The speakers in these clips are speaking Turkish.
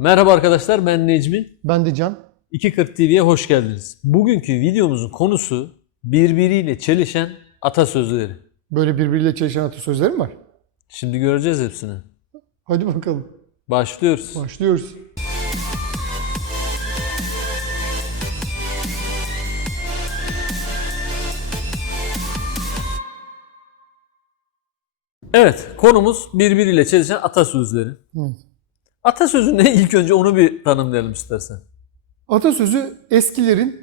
Merhaba arkadaşlar ben Necmi. Ben de Can. 240 TV'ye hoş geldiniz. Bugünkü videomuzun konusu birbiriyle çelişen atasözleri. Böyle birbiriyle çelişen atasözleri mi var? Şimdi göreceğiz hepsini. Hadi bakalım. Başlıyoruz. Başlıyoruz. Evet konumuz birbiriyle çelişen atasözleri. Evet. Atasözü ne ilk önce onu bir tanımlayalım istersen. Atasözü eskilerin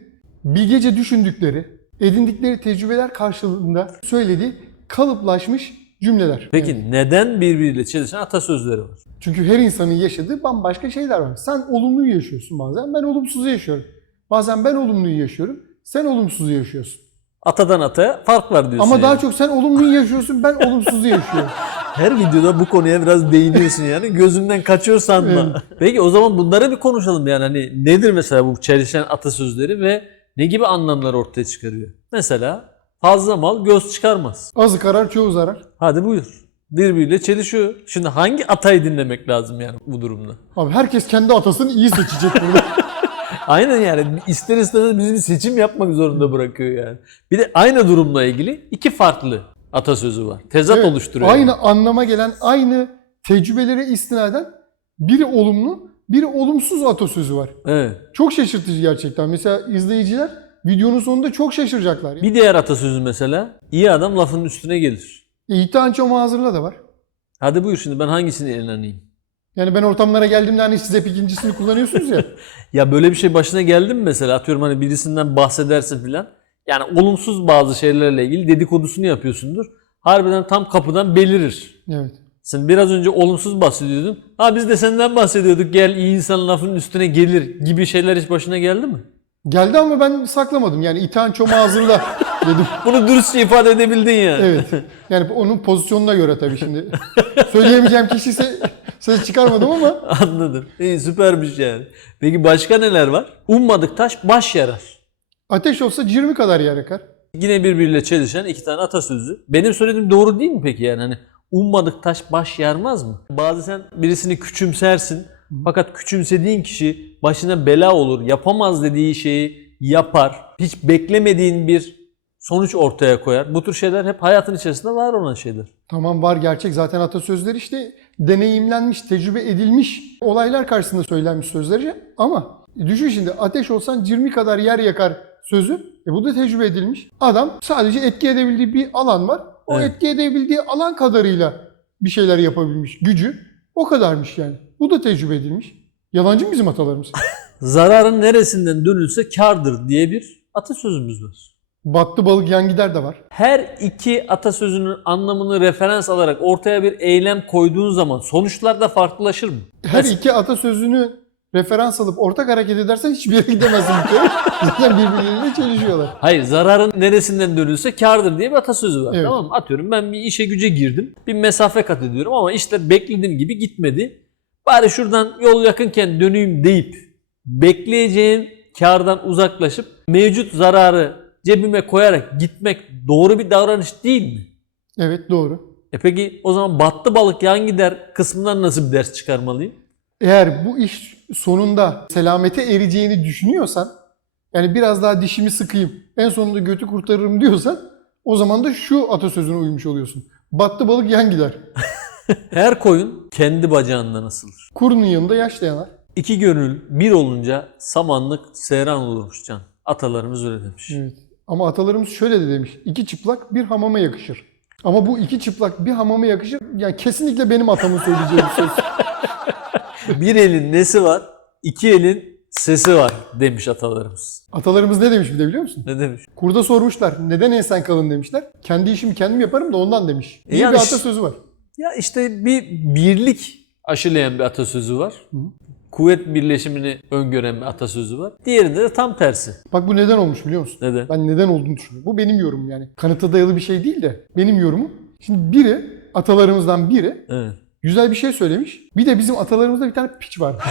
bilgece düşündükleri, edindikleri tecrübeler karşılığında söylediği kalıplaşmış cümleler. Peki Evet. neden birbiriyle çelişen atasözleri var? Çünkü her insanın yaşadığı bambaşka şeyler var. Sen olumluyu yaşıyorsun bazen, ben olumsuzu yaşıyorum. Bazen ben olumluyu yaşıyorum, sen olumsuzu yaşıyorsun. Atadan ataya fark var diyorsun Ama yani. daha çok sen olumluyu yaşıyorsun, ben olumsuzu yaşıyorum. Her videoda bu konuya biraz değiniyorsun yani. Gözümden kaçıyor sanma. Peki o zaman bunları bir konuşalım yani. Hani nedir mesela bu çelişen atasözleri ve ne gibi anlamlar ortaya çıkarıyor? Mesela fazla mal göz çıkarmaz. Azı karar çoğu zarar. Hadi buyur. Birbiriyle çelişiyor. Şimdi hangi atayı dinlemek lazım yani bu durumda? Abi herkes kendi atasını iyi seçecek burada. Aynen yani ister istemez bizi bir seçim yapmak zorunda bırakıyor yani. Bir de aynı durumla ilgili iki farklı atasözü var. Tezat Evet, oluşturuyor. Aynı yani. anlama gelen, aynı tecrübelere istinaden biri olumlu, biri olumsuz atasözü var. Evet. Çok şaşırtıcı gerçekten. Mesela izleyiciler videonun sonunda çok şaşıracaklar. Bir diğer atasözü mesela iyi adam lafının üstüne gelir. İhtan çomağı hazırla da var. Hadi buyur şimdi ben hangisine inanayım? Yani ben ortamlara geldiğimde hani siz hep ikincisini kullanıyorsunuz ya. Ya böyle bir şey başına geldi mi mesela atıyorum hani birisinden bahsedersin filan. Yani olumsuz bazı şeylerle ilgili dedikodusunu yapıyorsundur. Harbiden tam kapıdan belirir. Evet. Sen biraz önce olumsuz bahsediyordun. Ha biz de senden bahsediyorduk gel iyi insan lafının üstüne gelir gibi şeyler hiç başına geldi mi? Geldi ama ben saklamadım. Yani İhtan çomağı hazırla dedim. Bunu dürüstçe ifade edebildin yani. Evet. Yani onun pozisyonuna göre tabii şimdi. Söyleyemeyeceğim kişi ise ses çıkarmadım ama Anladım. İyi süpermiş yani. Peki başka neler var? Ummadık taş baş yarar. Ateş olsa cirmi kadar yer yakar. Yine birbiriyle çelişen iki tane atasözü. Benim söylediğim doğru değil mi peki yani? Hani ummadık taş baş yarmaz mı? Bazı sen birisini küçümsersin. Fakat küçümsediğin kişi başına bela olur. Yapamaz dediği şeyi yapar. Hiç beklemediğin bir sonuç ortaya koyar. Bu tür şeyler hep hayatın içerisinde var olan şeyler. Tamam var gerçek zaten atasözleri işte deneyimlenmiş, tecrübe edilmiş olaylar karşısında söylenmiş sözleri ama düşün şimdi ateş olsan 20 kadar yer yakar sözü. E bu da tecrübe edilmiş. Adam sadece etki edebildiği bir alan var. O Evet. etki edebildiği alan kadarıyla bir şeyler yapabilmiş. Gücü o kadarmış yani. Bu da tecrübe edilmiş. Yalancı mı bizim atalarımız? Zararın neresinden dönülse kardır diye bir atasözümüz var. Battı balık yan gider de var. Her iki atasözünün anlamını referans alarak ortaya bir eylem koyduğun zaman sonuçlar da farklılaşır mı? Her iki atasözünü referans alıp ortak hareket edersen hiçbir yere gidemezsin bir kere. Zaten birbirleriyle çelişiyorlar. Hayır zararın neresinden dönülse kardır diye bir atasözü var. Evet. Tamam mı? Atıyorum ben bir işe güce girdim. Bir mesafe kat ediyorum ama işler beklediğim gibi gitmedi. Bari şuradan yol yakınken döneyim deyip bekleyeceğim kardan uzaklaşıp mevcut zararı cebime koyarak gitmek doğru bir davranış değil mi? Evet doğru. E peki o zaman battı balık yan gider kısmından nasıl bir ders çıkarmalıyım? Eğer bu iş sonunda selamete ereceğini düşünüyorsan, yani biraz daha dişimi sıkayım, en sonunda götü kurtarırım diyorsan, o zaman da şu atasözüne uymuş oluyorsun. Battı balık yan gider. Her koyun kendi bacağından asılır. Kurunun yanında yaş da yanar. İki gönül bir olunca samanlık seyran olurmuş can. Atalarımız öyle demiş. Evet. Ama atalarımız şöyle de demiş. iki çıplak bir hamama yakışır. Ama bu iki çıplak bir hamama yakışır. Yani kesinlikle benim atamın söyleyeceği bir söz. Bir elin nesi var, iki elin sesi var demiş atalarımız. Atalarımız ne demiş bir de biliyor musun? Ne demiş? Kurda sormuşlar. Neden ensen kalın demişler. Kendi işimi kendim yaparım da ondan demiş. İyi yani bir ş- atasözü var. Ya işte bir birlik aşılayan bir atasözü var. Kuvvet birleşimini öngören bir atasözü var. Diğerinde de tam tersi. Bak bu neden olmuş biliyor musun? Neden? Ben neden olduğunu düşünüyorum. Bu benim yorumum yani. Kanıta dayalı bir şey değil de benim yorumum. Şimdi biri, atalarımızdan biri Evet. Güzel bir şey söylemiş. Bir de bizim atalarımızda bir tane piç var.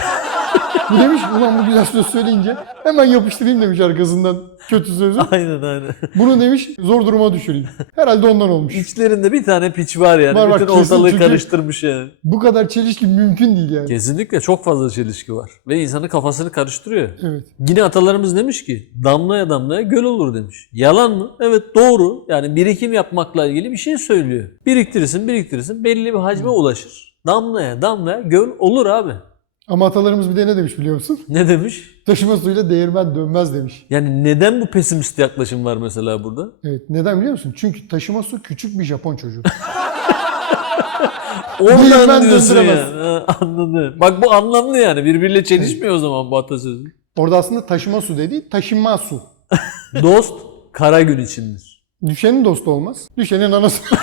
Bu demiş ulan bu güzel söz söyleyince hemen yapıştırayım demiş arkasından kötü sözü. Aynen aynen. Bunu demiş zor duruma düşüreyim. Herhalde ondan olmuş. İçlerinde bir tane piç var yani. Var, var, Bütün kesin ortalığı karıştırmış yani. Bu kadar çelişki mümkün değil yani. Kesinlikle çok fazla çelişki var. Ve insanın kafasını karıştırıyor. Evet. Yine atalarımız demiş ki damlaya damlaya göl olur demiş. Yalan mı? Evet doğru. Yani birikim yapmakla ilgili bir şey söylüyor. Biriktirirsin biriktirirsin belli bir hacme ulaşır. Damlaya damlaya göl olur abi. Ama atalarımız bir de ne demiş biliyor musun? Ne demiş? Taşıma suyuyla değirmen dönmez demiş. Yani neden bu pesimist yaklaşım var mesela burada? Evet. Neden biliyor musun? Çünkü taşıma su küçük bir Japon çocuğu. Oradan Değirmen diyorsun döndüremez. yani. Ha, anladım. Bak bu anlamlı yani. Birbiriyle çelişmiyor o zaman bu atasözü. Orada aslında taşıma su dediği taşınma su. Dost kara gün içindir. Düşenin dostu olmaz. Düşenin anası.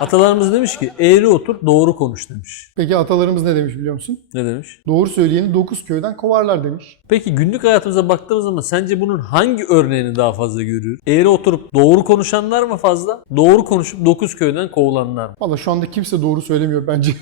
Atalarımız demiş ki eğri otur doğru konuş demiş. Peki atalarımız ne demiş biliyor musun? Ne demiş? Doğru söyleyeni dokuz köyden kovarlar demiş. Peki günlük hayatımıza baktığımız zaman sence bunun hangi örneğini daha fazla görüyoruz? Eğri oturup doğru konuşanlar mı fazla? Doğru konuşup dokuz köyden kovulanlar mı? Valla şu anda kimse doğru söylemiyor bence.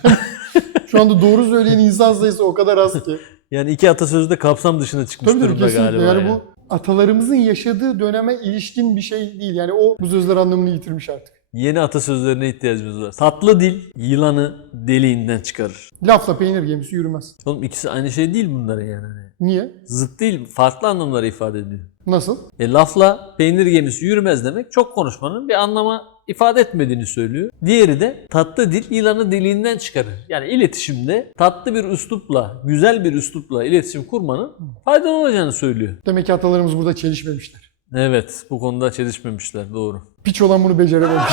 şu anda doğru söyleyen insan sayısı o kadar az ki. Yani iki atasözü de kapsam dışına çıkmış tabii durumda kesinlikle. galiba. Yani yani. bu atalarımızın yaşadığı döneme ilişkin bir şey değil. Yani o bu sözler anlamını yitirmiş artık. Yeni atasözlerine ihtiyacımız var. Tatlı dil yılanı deliğinden çıkarır. Lafla peynir gemisi yürümez. Oğlum ikisi aynı şey değil bunların yani. Hani Niye? Zıt değil, farklı anlamları ifade ediyor. Nasıl? E, lafla peynir gemisi yürümez demek çok konuşmanın bir anlama ifade etmediğini söylüyor. Diğeri de tatlı dil yılanı deliğinden çıkarır. Yani iletişimde tatlı bir üslupla, güzel bir üslupla iletişim kurmanın faydalı olacağını söylüyor. Demek ki atalarımız burada çelişmemişler. Evet, bu konuda çelişmemişler, doğru. Piç olan bunu becerememiş.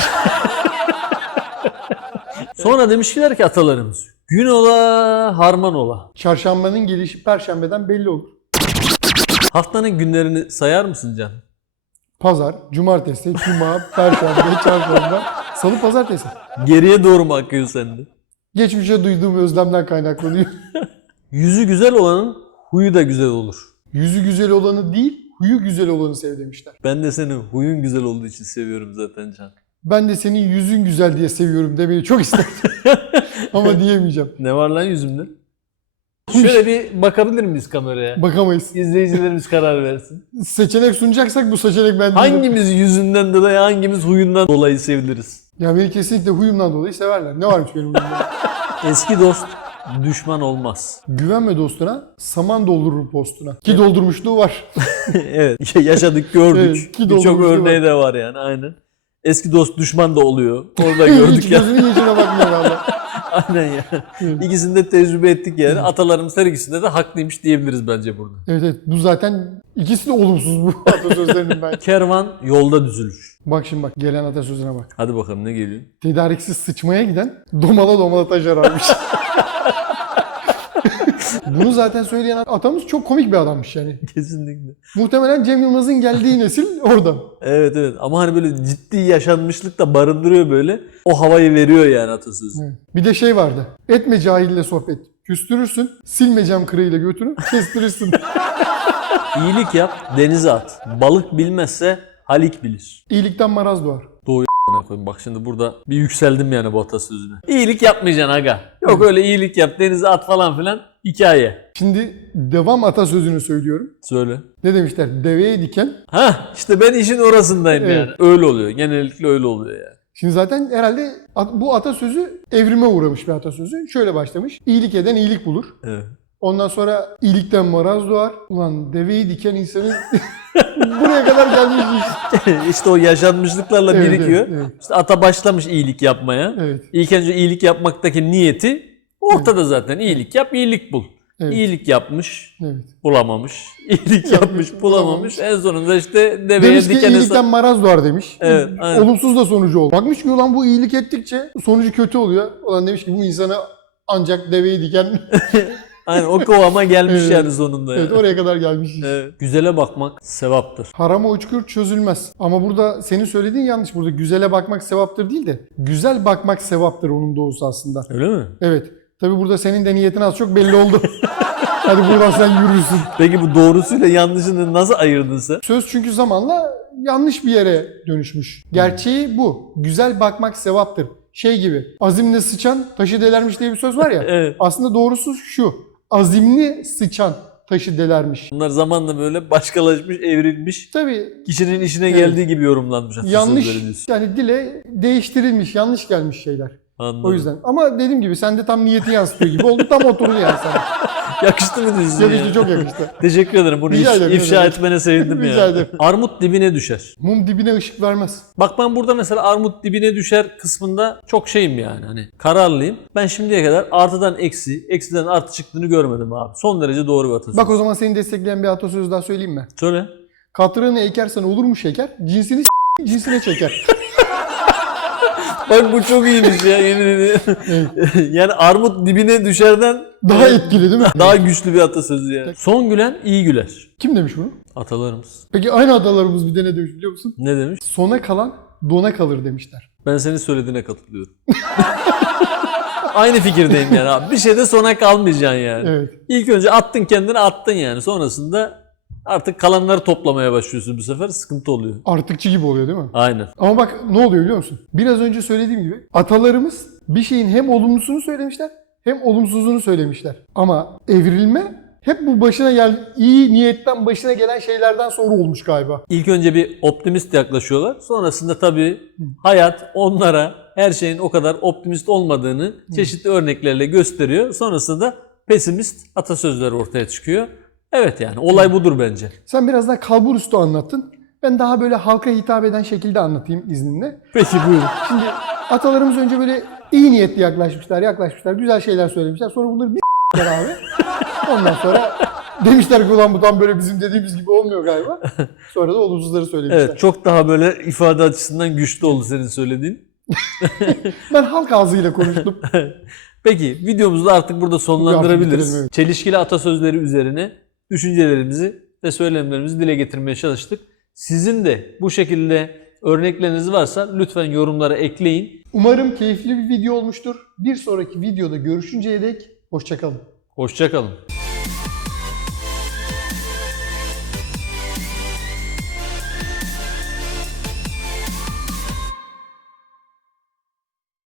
Sonra demişler ki atalarımız, gün ola, harman ola. Çarşambanın gelişi perşembeden belli olur. Haftanın günlerini sayar mısın Can? Pazar, cumartesi, cuma, perşembe, çarşamba, salı, pazartesi. Geriye doğru mu akıyor sende? Geçmişe duyduğum özlemden kaynaklanıyor. Yüzü güzel olanın huyu da güzel olur. Yüzü güzel olanı değil, huyu güzel olanı sev demişler. Ben de seni huyun güzel olduğu için seviyorum zaten Can. Ben de senin yüzün güzel diye seviyorum demeyi çok isterdim. Ama diyemeyeceğim. Ne var lan yüzümde? Şöyle bir bakabilir miyiz kameraya? Bakamayız. İzleyicilerimiz karar versin. Seçenek sunacaksak bu seçenek ben. Hangimiz yüzünden dolayı hangimiz huyundan dolayı seviliriz? Ya beni kesinlikle huyumdan dolayı severler. Ne varmış benim huyumda? Eski dost düşman olmaz. Güvenme dostuna, saman doldurur postuna. Ki doldurmuşluğu var. evet yaşadık gördük. Evet, Birçok örneği de var yani aynen. Eski dost düşman da oluyor. Orada gördük Hiç ya. gözünün yaşına bakmıyor valla. Aynen ya. Evet. İkisini de tecrübe ettik yani. Atalarımız her ikisinde de haklıymış diyebiliriz bence burada. Evet evet bu zaten ikisi de olumsuz bu atasözlerinin ben. Kervan yolda düzülür. Bak şimdi bak gelen atasözüne bak. Hadi bakalım ne geliyor? Tedariksiz sıçmaya giden domala domala taş ararmış. Bunu zaten söyleyen atamız çok komik bir adammış yani. Kesinlikle. Muhtemelen Cem Yılmaz'ın geldiği nesil oradan. Evet evet ama hani böyle ciddi yaşanmışlık da barındırıyor böyle. O havayı veriyor yani atasözü. Evet. Bir de şey vardı. Etme cahille sohbet. Küstürürsün. Silme cam kırığıyla götünü. Kestirirsin. İyilik yap, denize at. Balık bilmezse Halik bilir. İyilikten maraz doğar. Koyayım. Bak şimdi burada bir yükseldim yani bu atasözüne. İyilik yapmayacaksın aga. Yok öyle iyilik yap, denize at falan filan. Hikaye. Şimdi devam atasözünü söylüyorum. Söyle. Ne demişler? Deveye diken. Ha işte ben işin orasındayım Evet. yani. Öyle oluyor. Genellikle öyle oluyor yani. Şimdi zaten herhalde at- bu atasözü evrime uğramış bir atasözü. Şöyle başlamış. İyilik eden iyilik bulur. Evet. Ondan sonra iyilikten maraz doğar. Ulan deveyi diken insanın buraya kadar gelmiş iş. işte o yaşanmışlıklarla Evet, birikiyor. evet, evet. İşte ata başlamış iyilik yapmaya. Evet. İlk önce iyilik yapmaktaki niyeti ortada zaten. İyilik yap, iyilik bul. Evet. İyilik yapmış, evet. bulamamış. İyilik yapmış, bulamamış. En sonunda işte deveye Demiş ki diken iyilikten maraz doğar demiş. Evet, aynen. Olumsuz da sonucu oldu. Bakmış ki ulan bu iyilik ettikçe sonucu kötü oluyor. Ulan demiş ki bu insana ancak deveyi diken. Aynen o kıvama gelmiş Evet. yani sonunda. evet yani. oraya kadar gelmiş iş. Evet. Güzele bakmak sevaptır. Harama uçkur çözülmez. Ama burada senin söylediğin yanlış. Burada güzele bakmak sevaptır değil de güzel bakmak sevaptır onun doğusu aslında. Öyle mi? Evet. Tabi burada senin de niyetin az çok belli oldu. Hadi buradan sen yürürsün. Peki bu doğrusuyla yanlışını nasıl ayırdın sen? Söz çünkü zamanla yanlış bir yere dönüşmüş. Gerçeği bu. Güzel bakmak sevaptır. Şey gibi azimle sıçan taşı delermiş diye bir söz var ya. Evet. Aslında doğrusu şu. Azimli sıçan taşı delermiş. Bunlar zamanla böyle başkalaşmış, evrilmiş. Tabii Kişinin işine Evet. geldiği gibi yorumlanmış yanlış yani dile değiştirilmiş, yanlış gelmiş şeyler. Anladım. O yüzden. Ama dediğim gibi sen de tam niyeti yansıtıyor gibi oldu. Tam oturdu yani sana. Yakıştı mı diyorsun Yakıştı ya? çok yakıştı. Teşekkür ederim. Bunu Rica if- ederim, ifşa demek. etmene sevindim Rica ya. ederim. Armut dibine düşer. Mum dibine ışık vermez. Bak ben burada mesela armut dibine düşer kısmında çok şeyim yani. Hani kararlıyım. Ben şimdiye kadar artıdan eksi, eksiden artı çıktığını görmedim abi. Son derece doğru bir atasözü. Bak o zaman seni destekleyen bir atasözü daha söyleyeyim mi? Söyle. Katırını ekersen olur mu şeker? Cinsini s- cinsine çeker. Bak bu çok iyiymiş ya yemin ediyorum. yani armut dibine düşerden Daha etkili değil mi? daha güçlü bir atasözü yani. Son gülen iyi güler. Kim demiş bunu? Atalarımız. Peki aynı adalarımız bir de ne demiş biliyor musun? Ne demiş? Sona kalan dona kalır demişler. Ben senin söylediğine katılıyorum. Aynı fikirdeyim yani abi. Bir şeyde sona kalmayacaksın yani. Evet. İlk önce attın kendini attın yani. Sonrasında artık kalanları toplamaya başlıyorsun bu sefer. Sıkıntı oluyor. Artıkçı gibi oluyor değil mi? Aynen. Ama bak ne oluyor biliyor musun? Biraz önce söylediğim gibi atalarımız bir şeyin hem olumlusunu söylemişler hem olumsuzunu söylemişler. Ama evrilme hep bu başına gel iyi niyetten başına gelen şeylerden sonra olmuş galiba. İlk önce bir optimist yaklaşıyorlar. Sonrasında tabii hayat onlara her şeyin o kadar optimist olmadığını çeşitli örneklerle gösteriyor. Sonrasında da pesimist atasözleri ortaya çıkıyor. Evet yani olay budur bence. Sen biraz daha kalbur üstü anlattın. Ben daha böyle halka hitap eden şekilde anlatayım izninle. Peki buyurun. Şimdi atalarımız önce böyle iyi niyetli yaklaşmışlar, yaklaşmışlar, güzel şeyler söylemişler. Sonra bunları bir abi. Ondan sonra demişler ki ulan bu tam böyle bizim dediğimiz gibi olmuyor galiba. Sonra da olumsuzları söylemişler. Evet çok daha böyle ifade açısından güçlü oldu senin söylediğin. Ben halk ağzıyla konuştum. Peki videomuzu da artık burada sonlandırabiliriz. Çelişkili atasözleri üzerine düşüncelerimizi ve söylemlerimizi dile getirmeye çalıştık. Sizin de bu şekilde örnekleriniz varsa lütfen yorumlara ekleyin. Umarım keyifli bir video olmuştur. Bir sonraki videoda görüşünceye dek hoşçakalın. Hoşçakalın.